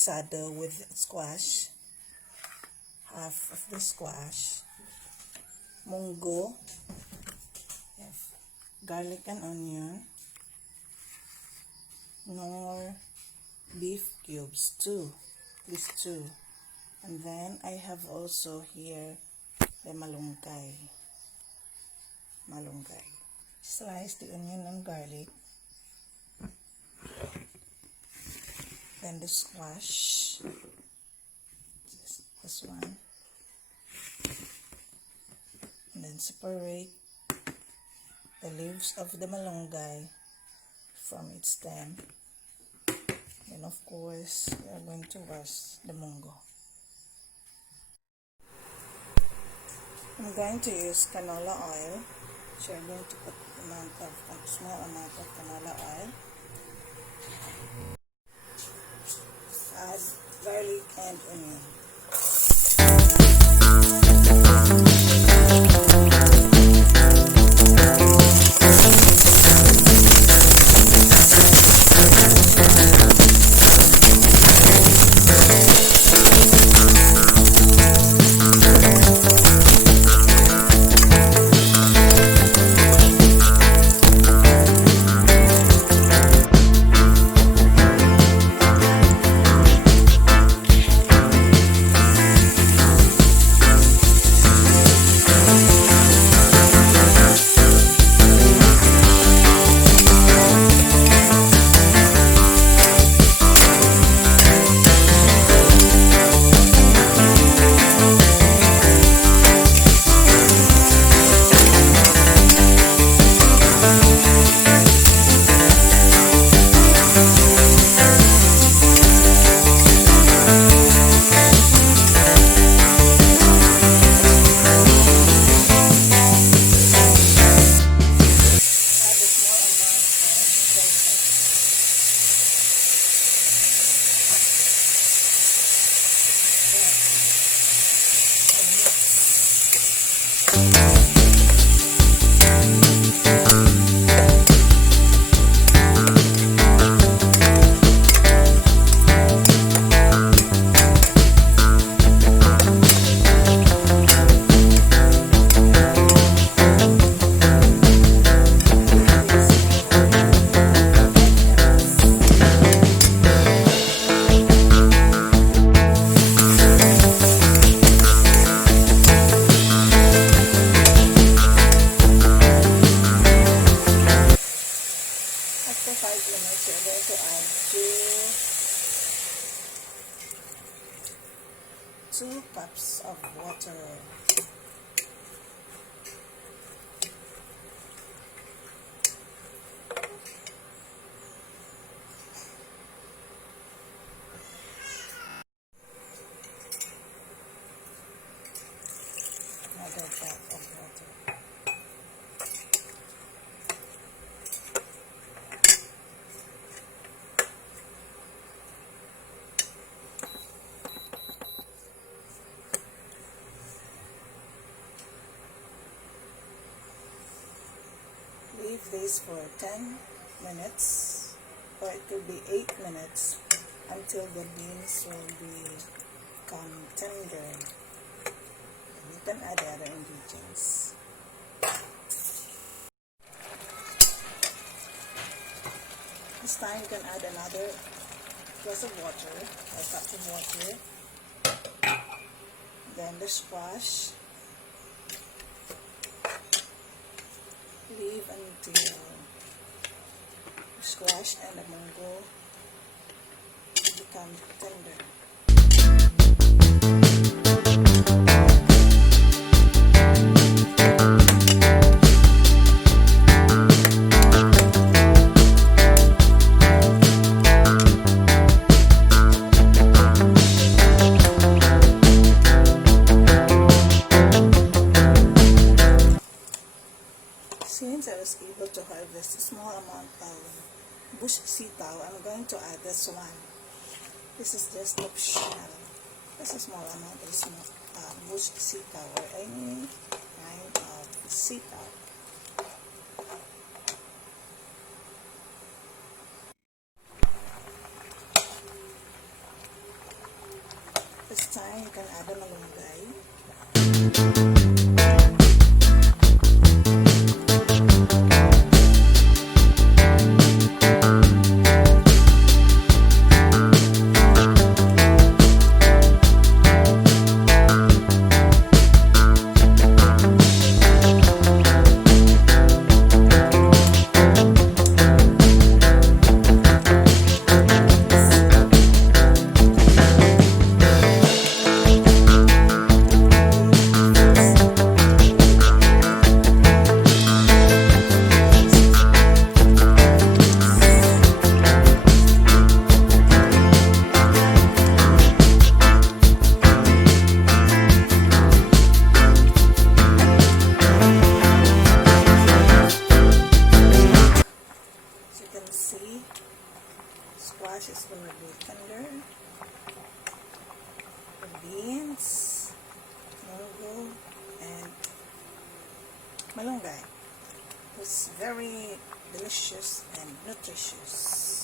guisado with squash, half of the squash, Mongo, garlic and onion, nor beef cubes, these two. And then I have also here the malunggay. Slice the onion and garlic. Then the squash, just this one. And then separate the leaves of the malunggay from its stem. And of course, we are going to wash the mongo. I'm going to use canola oil. So I'm going to put a small amount of canola oil. Add garlic and onion. After 5 minutes, you're going to add 2 cups of water. Another cup of water. Leave this for 10 minutes, or it could be 8 minutes, until the beans will become tender. And you can add other ingredients. This time you can add another glass of water, or cup of water, then the squash. Leave until the squash and the mongo become tender. Since I was able to harvest a small amount of bush sitaw, I'm going to add this one. This is just optional. This is a small amount of bush sitaw, or any kind of sitaw. time, you can add the malunggay. See, squash is already tender. The beans, Mongo, and malunggay. It's very delicious and nutritious.